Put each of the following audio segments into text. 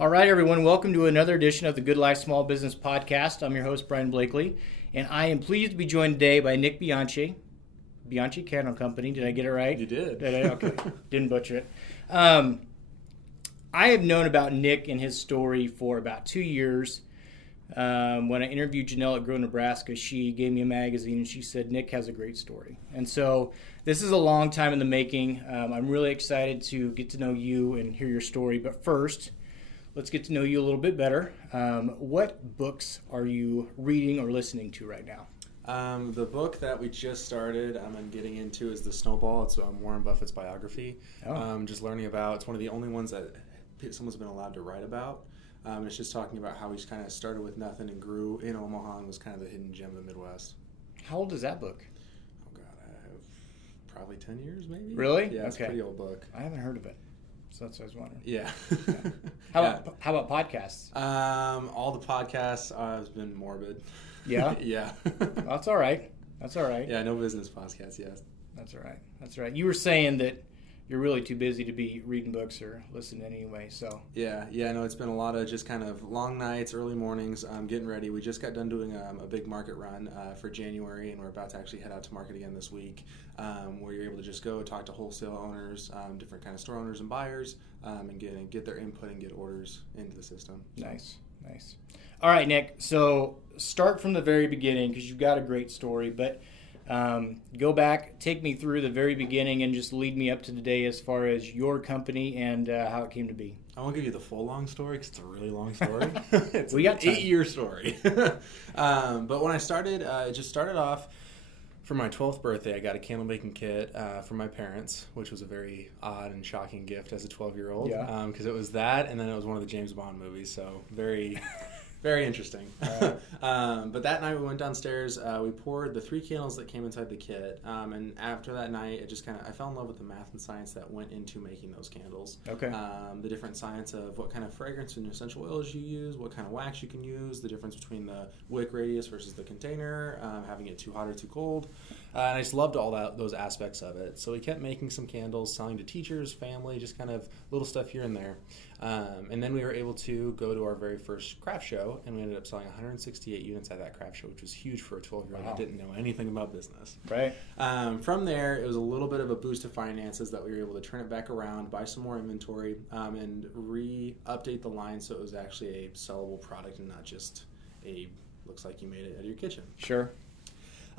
All right, everyone, welcome to another edition of the Good Life Small Business Podcast. I'm your host, Brian Blakely, and I am pleased to be joined today by Nic Bianchi, Bianchi Candle Company. Did I get it right? You did. Did I? Okay, didn't butcher it. I have known about Nic and his story for about 2 years. When I interviewed Janelle at Grow, Nebraska, she gave me a magazine and she said, Nic has a great story. And so this is a long time in the making. I'm really excited to get to know you and hear your story. But first, let's get to know you a little bit better. What books are you reading or listening to right now? The book that we just started I'm getting into is The Snowball. It's Warren Buffett's biography. Just learning about, it's one of the only ones that someone's been allowed to write about. It's just talking about how he's kind of started with nothing and grew in Omaha and was kind of the hidden gem of the Midwest. How old is that book? Oh, God, I have probably 10 years, maybe. Really? Yeah, it's okay. a pretty old book. I haven't heard of it, so that's what I was wondering. Yeah. How about podcasts? All the podcasts have been morbid. Yeah? Yeah. Well, that's all right. That's all right. Yeah, no business podcasts, yes. That's all right. That's all right. You were saying that you're really too busy to be reading books or listening anyway, so. Yeah, no, it's been a lot of just kind of long nights, early mornings, getting ready. We just got done doing a big market run for January, and we're about to actually head out to market again this week, where you're able to just go talk to wholesale owners, different kind of store owners and buyers, and get their input and get orders into the system. Nice. All right, Nic, so start from the very beginning because you've got a great story, but go back, take me through the very beginning and just lead me up to today as far as your company and how it came to be. I won't give you the full long story because it's a really long story. It's We got time. 8-year story. But when I started, it just started off for my 12th birthday. I got a candle making kit from my parents, which was a very odd and shocking gift as a 12-year-old. Yeah. Because it was that, and then it was one of the James Bond movies, so very... Very interesting. Right. But that night we went downstairs, we poured the 3 candles that came inside the kit, and after that night, I fell in love with the math and science that went into making those candles. Okay. The different science of what kind of fragrance and essential oils you use, what kind of wax you can use, the difference between the wick radius versus the container, having it too hot or too cold. And I just loved all those aspects of it. So we kept making some candles, selling to teachers, family, just kind of little stuff here and there. And then we were able to go to our very first craft show, and we ended up selling 168 units at that craft show, which was huge for a 12-year-old Wow. that didn't know anything about business. Right. From there, it was a little bit of a boost of finances that we were able to turn it back around, buy some more inventory, and update the line so it was actually a sellable product and not just looks like you made it out of your kitchen. Sure.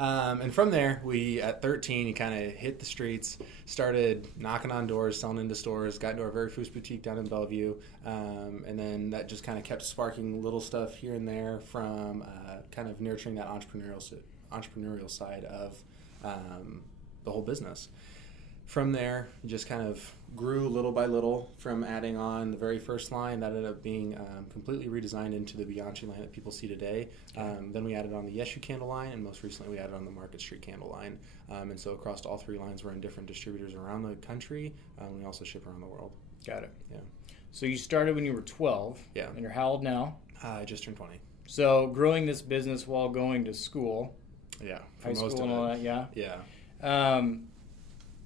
And from there, at 13, you kind of hit the streets, started knocking on doors, selling into stores, got into our very first boutique down in Bellevue, and then that just kind of kept sparking little stuff here and there from kind of nurturing that entrepreneurial side of the whole business. From there, just kind of grew little by little from adding on the very first line that ended up being completely redesigned into the Bianchi line that people see today. Then we added on the Yeshu candle line, and most recently we added on the Market Street candle line. And so across all 3 lines, we're in different distributors around the country. We also ship around the world. Got it. Yeah. So you started when you were 12. Yeah. And you're how old now? I just turned 20. So growing this business while going to school. Yeah. High school and all that, yeah? Yeah.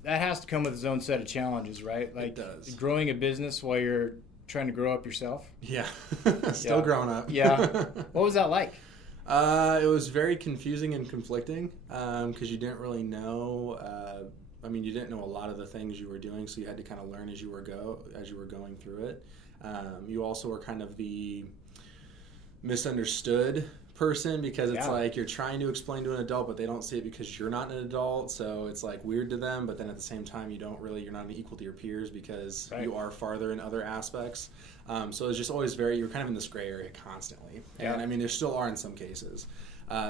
That has to come with its own set of challenges, right? Like it does. Growing a business while you're trying to grow up yourself. Yeah. Still growing up. Yeah. What was that like? It was very confusing and conflicting because you didn't really know. You didn't know a lot of the things you were doing, so you had to kind of learn as you were going through it. You also were kind of the misunderstood person because it's like you're trying to explain to an adult, but they don't see it because you're not an adult, so it's like weird to them. But then at the same time, you're not equal to your peers because you are farther in other aspects. So it's just always you're kind of in this gray area constantly. Yeah. And there still are in some cases.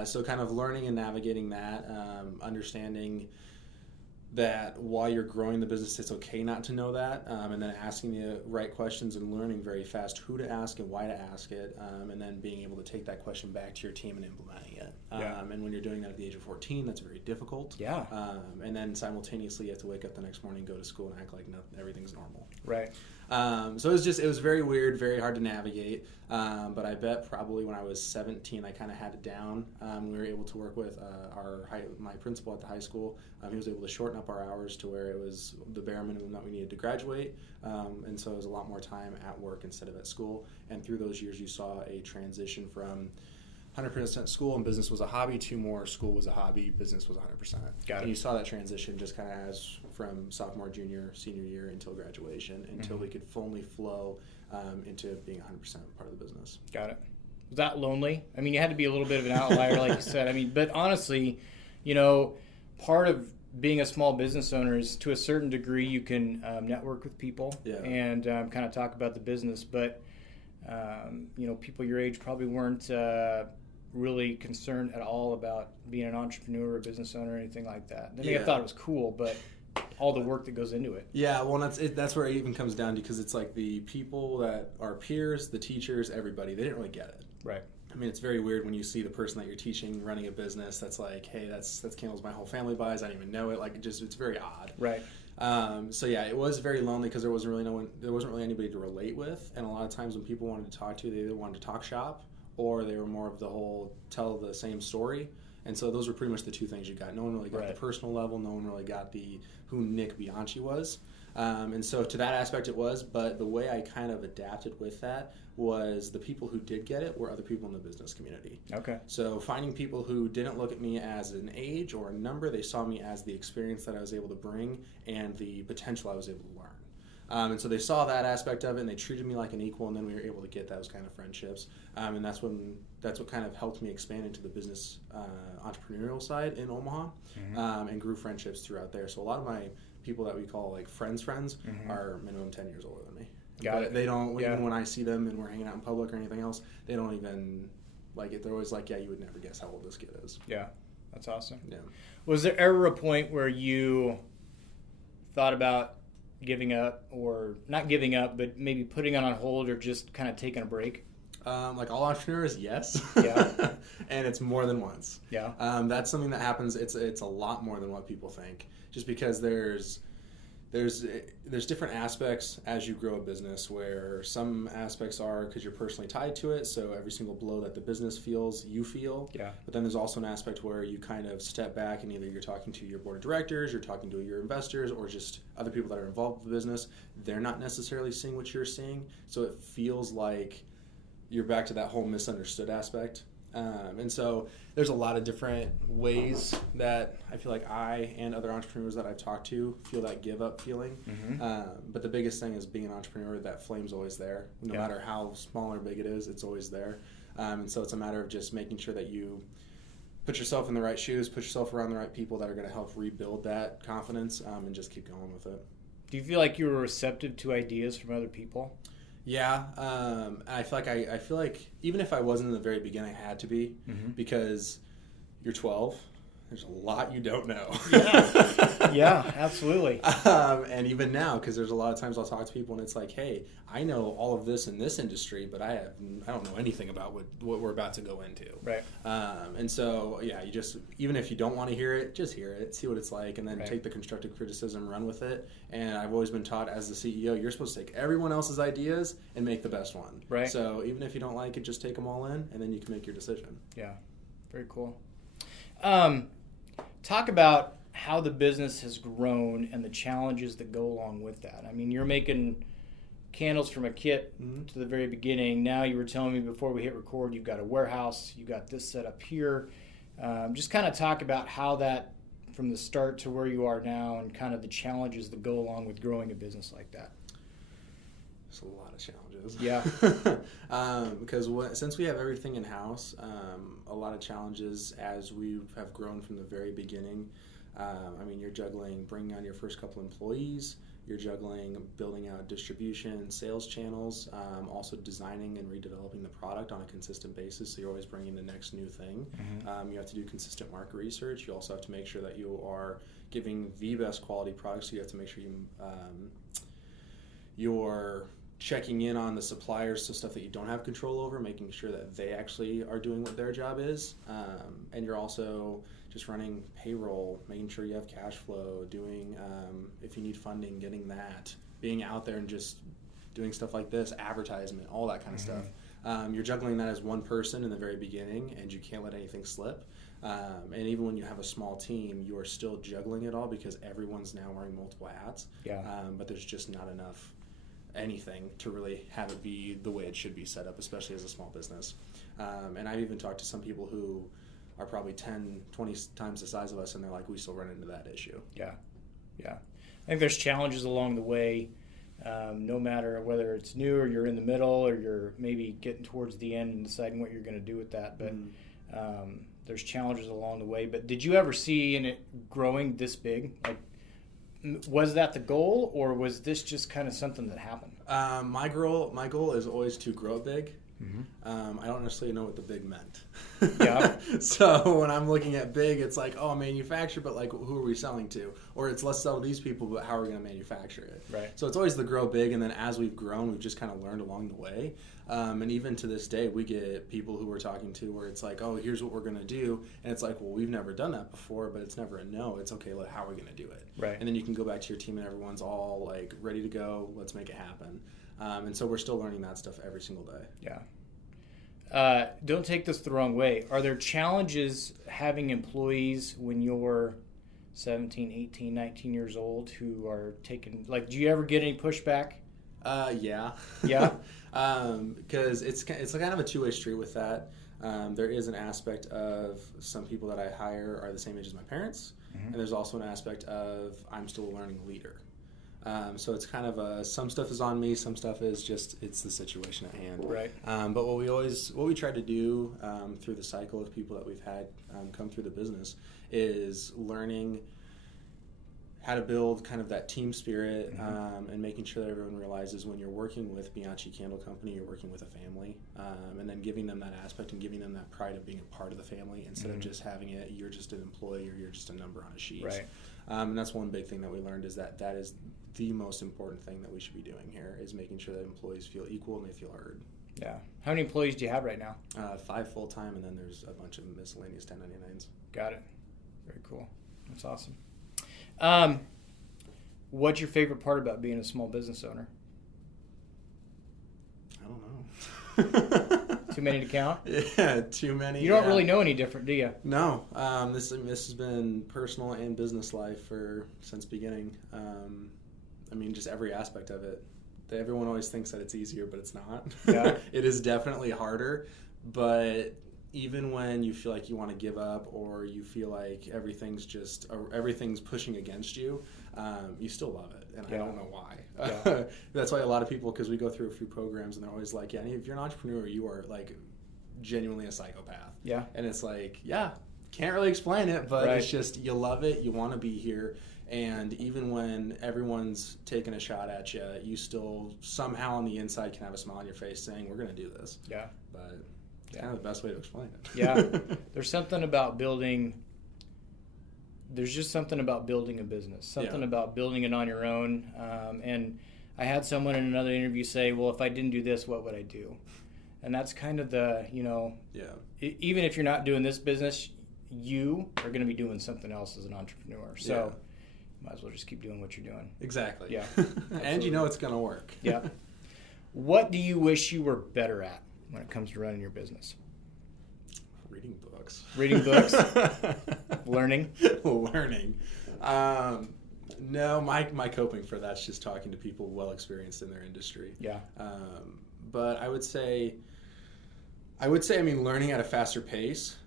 So kind of learning and navigating that, understanding that while you're growing the business, it's okay not to know that, and then asking the right questions and learning very fast who to ask and why to ask it, and then being able to take that question back to your team and implementing it. And when you're doing that at the age of 14, that's very difficult. Yeah. And then simultaneously, you have to wake up the next morning, go to school, and act like everything's normal. Right. So it was very weird, very hard to navigate. But I bet probably when I was 17, I kind of had it down. We were able to work with my principal at the high school. He was able to shorten up our hours to where it was the bare minimum that we needed to graduate. And so it was a lot more time at work instead of at school. And through those years, you saw a transition from 100% school and business was a hobby to more school was a hobby, business was 100%. Got it. And you saw that transition just kind of as from sophomore, junior, senior year until graduation, until we could fully flow into being 100% part of the business. Got it. Was that lonely? I mean, you had to be a little bit of an outlier, like you said. I mean, but honestly, part of being a small business owner is to a certain degree you can network with people and kind of talk about the business. But, people your age probably weren't really concerned at all about being an entrepreneur or a business owner or anything like that. I mean, I thought it was cool, but all the work that goes into it. Yeah, well, that's where it even comes down to, because it's like the people that are peers, the teachers, everybody, they didn't really get it. Right. I mean, it's very weird when you see the person that you're teaching running a business that's like, hey, that's candles my whole family buys. I didn't even know it. Like, it's very odd. Right. So yeah, it was very lonely because there wasn't really anybody to relate with, and a lot of times when people wanted to talk to you, they either wanted to talk shop or they were more of the whole tell the same story. And so those were pretty much the two things you got. No one really got the personal level. No one really got who Nic Bianchi was. And so to that aspect it was, but the way I kind of adapted with that was the people who did get it were other people in the business community. Okay. So finding people who didn't look at me as an age or a number, they saw me as the experience that I was able to bring and the potential I was able to learn. And so they saw that aspect of it, and they treated me like an equal, and then we were able to get those kind of friendships. And that's what kind of helped me expand into the business entrepreneurial side in Omaha, and grew friendships throughout there. So a lot of my people that we call like friends are minimum 10 years older than me. Got it. They don't, even when I see them and we're hanging out in public or anything else, they don't even like it. They're always like, yeah, you would never guess how old this kid is. Yeah, that's awesome. Yeah. Was there ever a point where you thought about giving up, or not giving up, but maybe putting it on hold or just kind of taking a break? Like all entrepreneurs, yes. Yeah. And it's more than once. Yeah. That's something that happens. It's a lot more than what people think, just because there's different aspects as you grow a business, where some aspects are because you're personally tied to it, so every single blow that the business feels, you feel. Yeah. But then there's also an aspect where you kind of step back and either you're talking to your board of directors, you're talking to your investors, or just other people that are involved with the business. They're not necessarily seeing what you're seeing, so it feels like you're back to that whole misunderstood aspect. And so there's a lot of different ways that I feel like I and other entrepreneurs that I've talked to feel that give up feeling. But the biggest thing is being an entrepreneur, that flame's always there. No matter how small or big it is, it's always there. And so it's a matter of just making sure that you put yourself in the right shoes, put yourself around the right people that are going to help rebuild that confidence, and just keep going with it. Do you feel like you were receptive to ideas from other people? Yeah, I feel like even if I wasn't in the very beginning, I had to be, because you're 12. There's a lot you don't know. Yeah, absolutely. And even now, because there's a lot of times I'll talk to people and it's like, hey, I know all of this in this industry, but I don't know anything about what we're about to go into. Right. And so, yeah, you just, even if you don't want to hear it, just hear it, see what it's like, and then take the constructive criticism, run with it. And I've always been taught as the CEO, you're supposed to take everyone else's ideas and make the best one. Right. So even if you don't like it, just take them all in, and then you can make your decision. Yeah. Very cool. Talk about how the business has grown and the challenges that go along with that. I mean, you're making candles from a kit to the very beginning. Now you were telling me before we hit record, you've got a warehouse, you've got this set up here. Just kind of talk about how that, from the start to where you are now, and kind of the challenges that go along with growing a business like that. There's a lot of challenges. Yeah. Because since we have everything in-house, a lot of challenges as we have grown from the very beginning. I mean, you're juggling bringing on your first couple employees, you're juggling building out distribution, sales channels, also designing and redeveloping the product on a consistent basis, so you're always bringing the next new thing. You have to do consistent market research. You also have to make sure that you are giving the best quality products, so you have to make sure you're checking in on the suppliers, so stuff that you don't have control over, making sure that they actually are doing what their job is. And you're also just running payroll, making sure you have cash flow, doing, if you need funding, getting that, being out there and just doing stuff like this, advertisement, all that kind of stuff. You're juggling that as one person in the very beginning, and you can't let anything slip. And even when you have a small team, you are still juggling it all because everyone's now wearing multiple hats. Yeah. But there's just not enough anything to really have it be the way it should be set up, especially as a small business. And I've even talked to some people who are probably 10, 20 times the size of us, and they're like, we still run into that issue. Yeah. I think there's challenges along the way, no matter whether it's new or you're in the middle or you're maybe getting towards the end and deciding what you're going to do with that. But there's challenges along the way. But did you ever see in it growing this big? Like, was that the goal, or was this just kind of something that happened? My goal is always to grow big. I don't necessarily know what the big meant. Yeah. So when I'm looking at big, it's like, oh, manufacture, but like, who are we selling to? Or it's, let's sell to these people, but how are we going to manufacture it? Right. So it's always the grow big, and then as we've grown, we've just kind of learned along the way. And even to this day, we get people who we're talking to where it's like, oh, here's what we're going to do. And it's like, well, we've never done that before, but it's never a no. It's okay, how are we going to do it? Right. And then you can go back to your team and everyone's all like ready to go. Let's make it happen. And so we're still learning that stuff every single day. Yeah. Don't take this the wrong way. Are there challenges having employees when you're 17, 18, 19 years old who are taking, like, do you ever get any pushback? Yeah. Yeah? Because it's kind of a two-way street with that. There is an aspect of some people that I hire are the same age as my parents, and there's also an aspect of I'm still a learning leader. So it's kind of some stuff is on me, some stuff is just it's the situation at hand. Right. But what we try to do through the cycle of people that we've had come through the business is learning how to build kind of that team spirit and making sure that everyone realizes when you're working with Bianchi Candle Company, you're working with a family, and then giving them that aspect and giving them that pride of being a part of the family instead of just having it, you're just an employee or you're just a number on a sheet. Right. And that's one big thing that we learned is that is the most important thing that we should be doing here is making sure that employees feel equal and they feel heard. Yeah. How many employees do you have right now? 5 full-time, and then there's a bunch of miscellaneous 1099s. Got it. Very cool. That's awesome. What's your favorite part about being a small business owner? I don't know. Too many to count? Yeah, too many. You don't really know any different, do you? No. This has been personal and business life since beginning. I mean, just every aspect of it. Everyone always thinks that it's easier, but it's not. Yeah. It is definitely harder, but even when you feel like you want to give up or you feel like everything's pushing against you, you still love it, and I don't know why. Yeah. That's why a lot of people, because we go through a few programs, and they're always like, yeah, if you're an entrepreneur, you are like genuinely a psychopath. Yeah. And it's like, yeah, can't really explain it, but Right. It's just you love it, you want to be here, and even when everyone's taking a shot at you, you still somehow on the inside can have a smile on your face saying, we're going to do this. Yeah. But it's kind of the best way to explain it. Yeah. There's something about building a business, something about building it on your own. And I had someone in another interview say, well, if I didn't do this, what would I do? And that's kind of even if you're not doing this business, you are going to be doing something else as an entrepreneur. So you might as well just keep doing what you're doing. Exactly. Yeah. And you know it's going to work. Yeah. What do you wish you were better at when it comes to running your business? Reading books. Reading books? Learning? Learning. No, my coping for that's just talking to people well experienced in their industry. Yeah. But I would say, learning at a faster pace,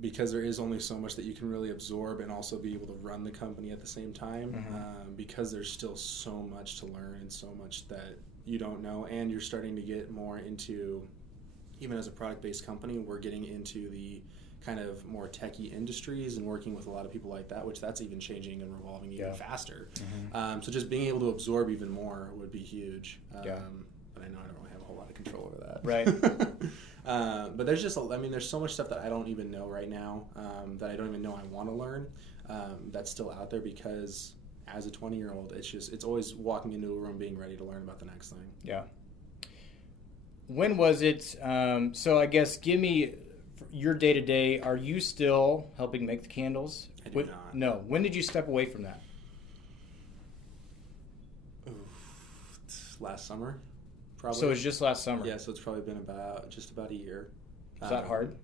because there is only so much that you can really absorb and also be able to run the company at the same time, because there's still so much to learn and so much that you don't know, and you're starting to get more into, even as a product-based company, we're getting into the kind of more techie industries and working with a lot of people like that, which that's even changing and revolving even faster. So just being able to absorb even more would be huge. But I know I don't really have a whole lot of control over that. Right. But there's there's so much stuff that I don't even know right now, that I don't even know I want to learn, that's still out there, because as a 20-year-old, it's always walking into a room being ready to learn about the next thing. Yeah. When was it? So I guess give me your day-to-day. Are you still helping make the candles? I do not. No. When did you step away from that? last summer, probably. So it was just last summer. Yeah, so it's probably been just about a year. Was that hard?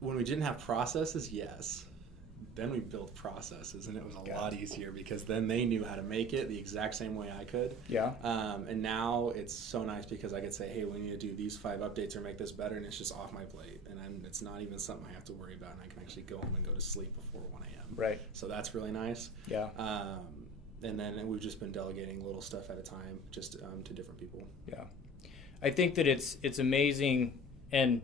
When we didn't have processes, yes. Then we built processes, and it was a lot easier because then they knew how to make it the exact same way I could. Yeah. And now it's so nice because I could say, hey, we need to do these 5 updates or make this better, and it's just off my plate. And it's not even something I have to worry about, and I can actually go home and go to sleep before 1 a.m. Right. So that's really nice. Yeah. And then we've just been delegating little stuff at a time just to different people. Yeah. I think that it's amazing, and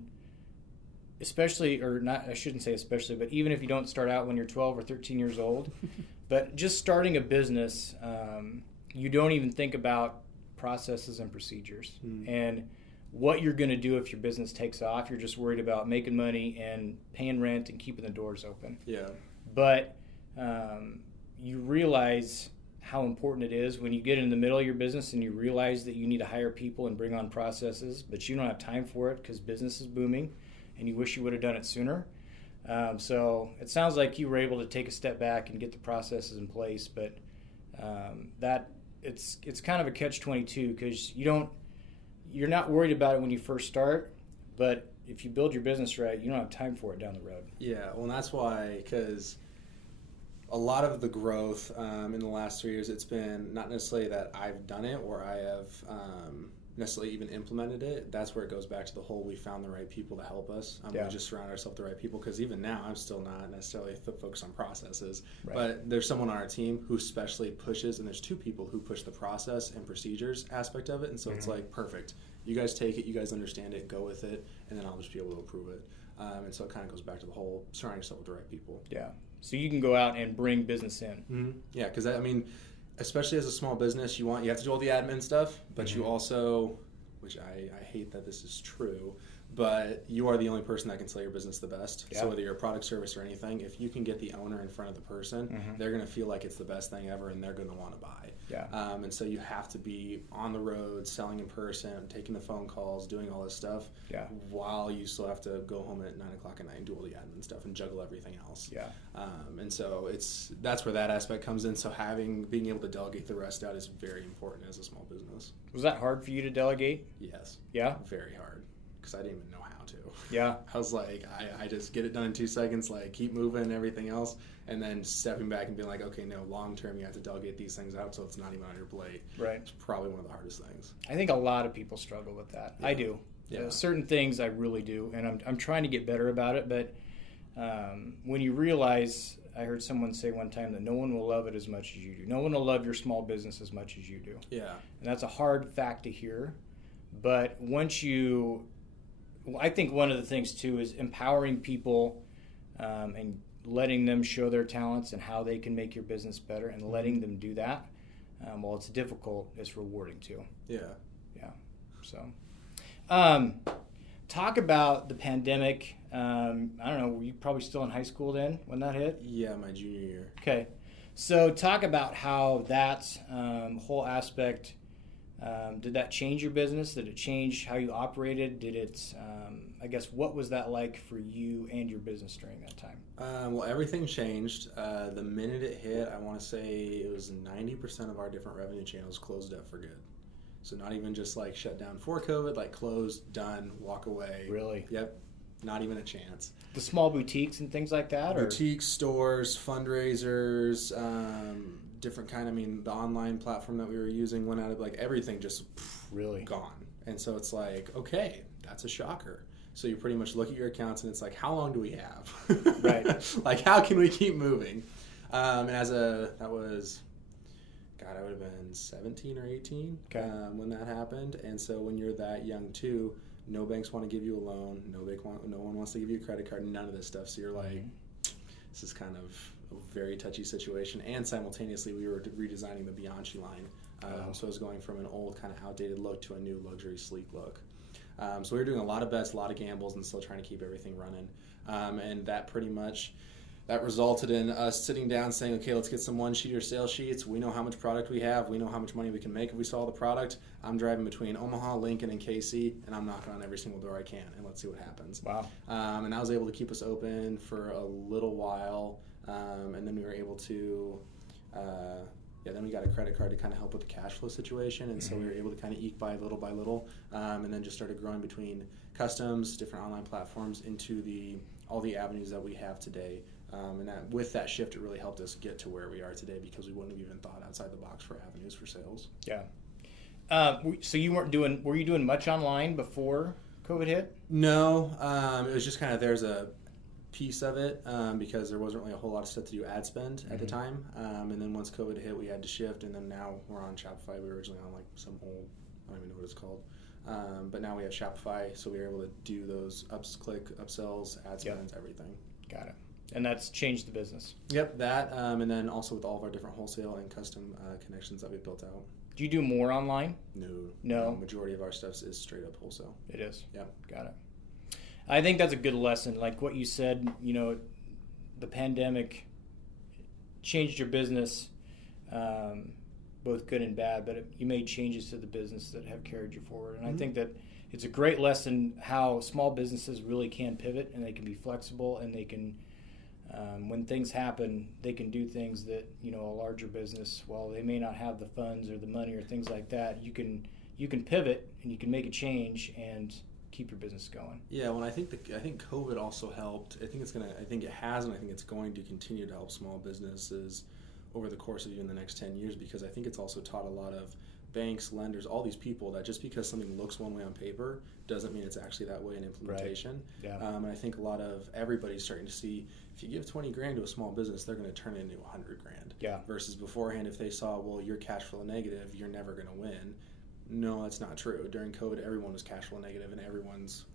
especially, or not, I shouldn't say especially, but even if you don't start out when you're 12 or 13 years old, but just starting a business, you don't even think about processes and procedures and what you're going to do if your business takes off. You're just worried about making money and paying rent and keeping the doors open. Yeah. But you realize how important it is when you get in the middle of your business and you realize that you need to hire people and bring on processes, but you don't have time for it because business is booming and you wish you would have done it sooner. So it sounds like you were able to take a step back and get the processes in place, but that it's kind of a catch-22 because you're not worried about it when you first start, but if you build your business right, you don't have time for it down the road. Yeah, well, and that's why, because a lot of the growth in the last 3 years, it's been not necessarily that I've done it or I have necessarily even implemented it. That's where it goes back to the whole we found the right people to help us. We just surround ourselves with the right people, because even now I'm still not necessarily focused on processes. Right. But there's someone on our team who especially pushes, and there's 2 people who push the process and procedures aspect of it. And so it's like, perfect. You guys take it, you guys understand it, go with it, and then I'll just be able to approve it. And so it kind of goes back to the whole surround yourself with the right people. Yeah. So you can go out and bring business in. Mm-hmm. Yeah, because I mean, especially as a small business, you have to do all the admin stuff, but you also, which I hate that this is true, but you are the only person that can sell your business the best. Yeah. So whether you're a product, service, or anything, if you can get the owner in front of the person, they're going to feel like it's the best thing ever, and they're going to want to buy. Yeah. And so you have to be on the road, selling in person, taking the phone calls, doing all this stuff, while you still have to go home at 9 o'clock at night and do all the admin stuff and juggle everything else. Yeah. And so that's where that aspect comes in. So being able to delegate the rest out is very important as a small business. Was that hard for you to delegate? Yes. Yeah? Very hard, because I didn't even know how to. Yeah. I was like, I just get it done in 2 seconds, like keep moving and everything else, and then stepping back and being like, okay, no, long term you have to delegate these things out so it's not even on your plate. Right. It's probably one of the hardest things. I think a lot of people struggle with that. Yeah. I do. Yeah. Certain things I really do, and I'm trying to get better about it, but when you realize, I heard someone say one time that no one will love it as much as you do. No one will love your small business as much as you do. Yeah. And that's a hard fact to hear, but I think one of the things too is empowering people and letting them show their talents and how they can make your business better, and letting them do that. While it's difficult, it's rewarding too. Yeah. Yeah. So, talk about the pandemic. I don't know, were you probably still in high school then when that hit? Yeah, my junior year. Okay. So talk about how that whole aspect, did that change your business? Did it change how you operated? Did it, I guess, what was that like for you and your business during that time? Well, everything changed. The minute it hit, I want to say it was 90% of our different revenue channels closed up for good. So not even just like shut down for COVID, like closed, done, walk away. Really? Yep. Not even a chance. The small boutiques and things like that? Boutiques, stores, fundraisers, different kind. I mean, the online platform that we were using went out of, like, everything just really gone. And so it's like, okay, that's a shocker. So you pretty much look at your accounts and it's like, how long do we have? Right. Like, how can we keep moving? And that was, God, I would have been 17 or 18 when that happened. And so when you're that young too, no banks want to give you a loan. No one wants to give you a credit card. None of this stuff. So you're like, this is kind of a very touchy situation. And simultaneously, we were redesigning the Bianchi line. So it was going from an old kind of outdated look to a new luxury sleek look. So we were doing a lot of bets, a lot of gambles, and still trying to keep everything running. And that pretty much resulted in us sitting down saying, okay, let's get some one-sheeter sales sheets. We know how much product we have. We know how much money we can make if we sell the product. I'm driving between Omaha, Lincoln, and KC, and I'm knocking on every single door I can, and let's see what happens. Wow. And I was able to keep us open for a little while, and then we were able to then we got a credit card to kind of help with the cash flow situation, and so we were able to kind of eke by little by little, and then just started growing between customs, different online platforms, into all the avenues that we have today. And with that shift, it really helped us get to where we are today, because we wouldn't have even thought outside the box for avenues for sales. Yeah. So were you doing much online before COVID hit? No, it was just kind of, there's a piece of it, because there wasn't really a whole lot of stuff to do ad spend at the time. And then once COVID hit, we had to shift, and then now we're on Shopify. We were originally on like some old, I don't even know what it's called. But now we have Shopify, so we were able to do those upsells, ad spends, everything. Got it. And that's changed the business. Yep, that, and then also with all of our different wholesale and custom connections that we built out. Do you do more online? No. Majority of our stuff is straight up wholesale. It is? Yeah. Got it. I think that's a good lesson. Like what you said, the pandemic changed your business, both good and bad, but you made changes to the business that have carried you forward. And I think that it's a great lesson how small businesses really can pivot, and they can be flexible, and they can, when things happen, they can do things that, a larger business, while they may not have the funds or the money or things like that, you can pivot and you can make a change and keep your business going. Yeah, well, I think COVID also helped. I think it has, and I think it's going to continue to help small businesses over the course of even the next 10 years, because I think it's also taught a lot of banks, lenders, all these people that just because something looks one way on paper doesn't mean it's actually that way in implementation. Right. Yeah. And I think a lot of everybody's starting to see, if you give 20 grand to a small business, they're going to turn it into 100 grand. Yeah. Versus beforehand, if they saw, well, you're cash flow negative, you're never going to win. No, that's not true. During COVID, everyone was cash flow negative, and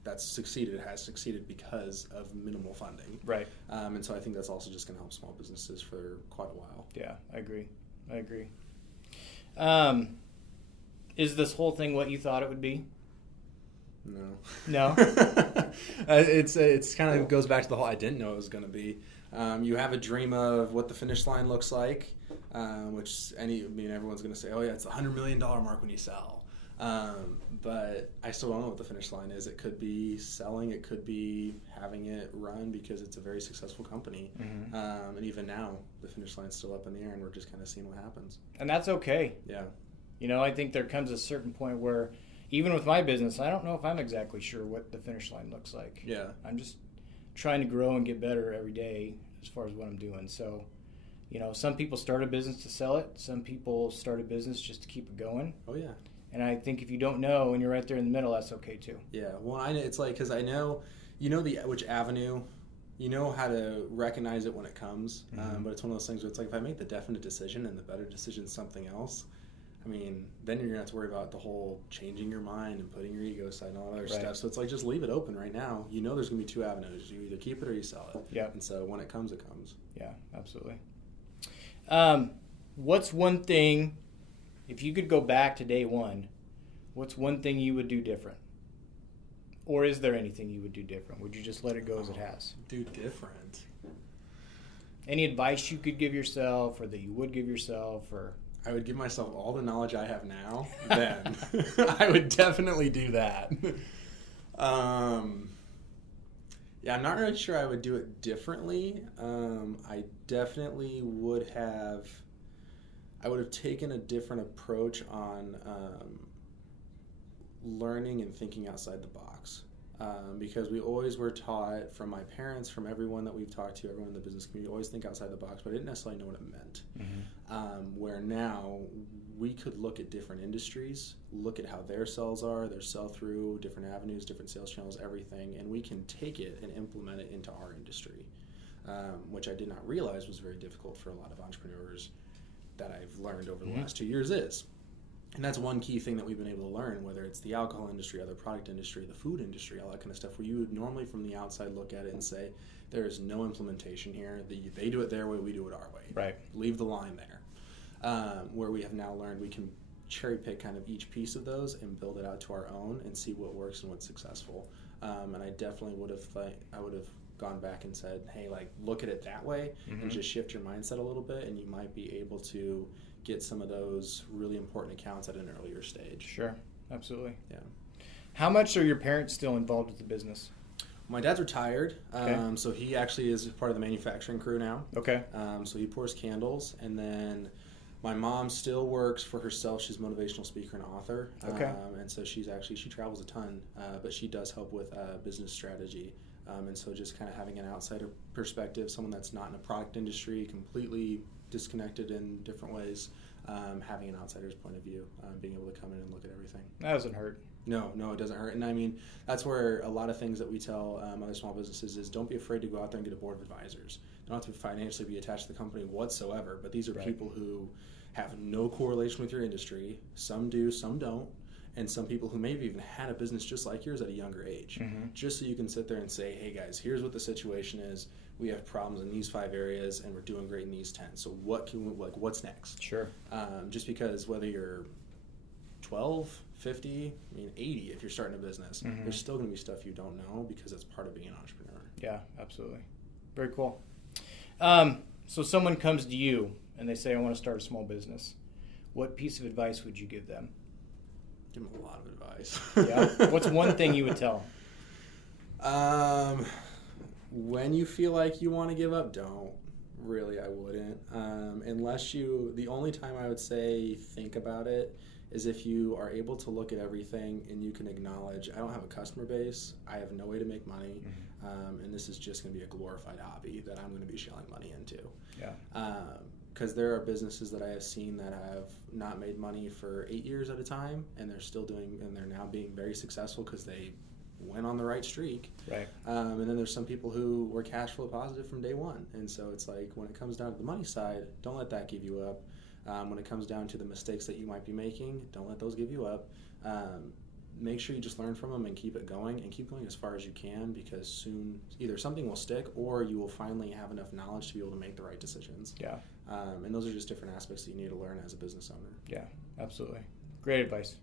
that's succeeded has succeeded because of minimal funding. Right. And so I think that's also just going to help small businesses for quite a while. Yeah, I agree. Is this whole thing what you thought it would be? No. It's kind of goes back to the whole I didn't know it was going to be. You have a dream of what the finish line looks like, which everyone's going to say, oh yeah, it's the $100 million mark when you sell. But I still don't know what the finish line is. It could be selling, it could be having it run because it's a very successful company. And even now, the finish line's still up in the air, and we're just kind of seeing what happens. And that's okay. Yeah. I think there comes a certain point where, even with my business, I don't know if I'm exactly sure what the finish line looks like. Yeah. I'm just trying to grow and get better every day as far as what I'm doing. So, some people start a business to sell it. Some people start a business just to keep it going. Oh, yeah. And I think if you don't know and you're right there in the middle, that's okay too. Yeah. Well, it's like, because I know, which avenue, how to recognize it when it comes. But it's one of those things where it's like, if I make the definite decision and the better decision is something else, then you're going to have to worry about the whole changing your mind and putting your ego aside and all that other stuff. So it's like, just leave it open right now. There's going to be two avenues. You either keep it or you sell it. Yeah. And so when it comes, it comes. Yeah, absolutely. What's one thing, if you could go back to day one, what's one thing you would do different? Or is there anything you would do different? Would you just let it go as it has? Do different. Any advice you could give yourself, or that you would give yourself, or... I would give myself all the knowledge I have now, then. I would definitely do that. Yeah, I'm not really sure I would do it differently. I definitely would have taken a different approach on learning and thinking outside the box. Because we always were taught, from my parents, from everyone that we've talked to, everyone in the business community, always think outside the box, but I didn't necessarily know what it meant. Where now we could look at different industries, look at how their sales are, their sell-through, different avenues, different sales channels, everything, and we can take it and implement it into our industry, which I did not realize was very difficult for a lot of entrepreneurs that I've learned over the last 2 years is. And that's one key thing that we've been able to learn, whether it's the alcohol industry, other product industry, the food industry, all that kind of stuff, where you would normally from the outside look at it and say, there is no implementation here. They do it their way, we do it our way. Right. Leave the line there. Where we have now learned we can cherry pick kind of each piece of those and build it out to our own and see what works and what's successful. And I definitely would have gone back and said, hey, look at it that way and just shift your mindset a little bit, and you might be able to get some of those really important accounts at an earlier stage. Sure, absolutely. Yeah. How much are your parents still involved with the business? My dad's retired, Okay. So he actually is part of the manufacturing crew now. Okay. So he pours candles, and then My mom still works for herself. She's a motivational speaker and author. Okay. And so she travels a ton, but she does help with business strategy. And so just kind of having an outsider perspective, someone that's not in a product industry, completely disconnected in different ways, having an outsider's point of view, being able to come in and look at everything. That doesn't hurt. No, it doesn't hurt. And I mean, that's where a lot of things that we tell other small businesses is don't be afraid to go out there and get a board of advisors. You don't have to financially be attached to the company whatsoever, but these are people who have no correlation with your industry. Some do, some don't. And some people who maybe even had a business just like yours at a younger age. Just so you can sit there and say, hey guys, here's what the situation is. We have problems in these 5 areas and we're doing great in these 10. So what's next? Sure. Just because whether you're 12, 50, 80, if you're starting a business, there's still going to be stuff you don't know because that's part of being an entrepreneur. Yeah, absolutely. Very cool. So someone comes to you and they say, I want to start a small business. What piece of advice would you give them? Give them a lot of advice. Yeah. What's one thing you would tell them? When you feel like you want to give up, don't. Really, I wouldn't. The only time I would say think about it is if you are able to look at everything and you can acknowledge, I don't have a customer base, I have no way to make money, and this is just going to be a glorified hobby that I'm going to be shelling money into. Yeah. Because there are businesses that I have seen that have not made money for 8 years at a time, and they're now being very successful because they went on the right streak. Right. And then there's some people who were cash flow positive from day one. And so it's like when it comes down to the money side, don't let that give you up. When it comes down to the mistakes that you might be making, don't let those give you up. Make sure you just learn from them and keep it going, and keep going as far as you can, because soon either something will stick or you will finally have enough knowledge to be able to make the right decisions. Yeah. And those are just different aspects that you need to learn as a business owner. Yeah, absolutely. Great advice.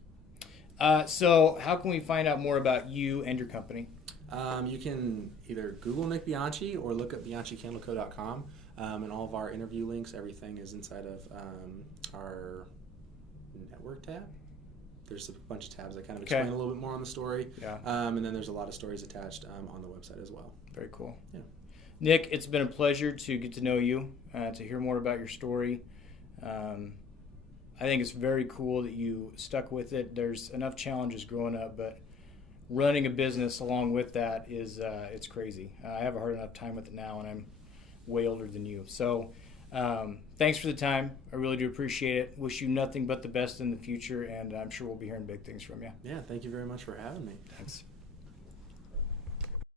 So how can we find out more about you and your company? You can either Google Nic Bianchi or look up bianchicandleco.com. And all of our interview links, everything is inside of our network tab. There's a bunch of tabs that kind of explain a little bit more on the story. Yeah. And then there's a lot of stories attached on the website as well. Very cool. Yeah. Nic, it's been a pleasure to get to know you, to hear more about your story. I think it's very cool that you stuck with it. There's enough challenges growing up, but running a business along with that is it's crazy. I have a hard enough time with it now, and I'm way older than you. So thanks for the time. I really do appreciate it. Wish you nothing but the best in the future, and I'm sure we'll be hearing big things from you. Yeah, thank you very much for having me. Thanks.